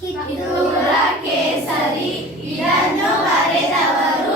ಕಿತ್ತೂರ ಕೇಸರಿ ಇದನ್ನು ಬರೆದವರು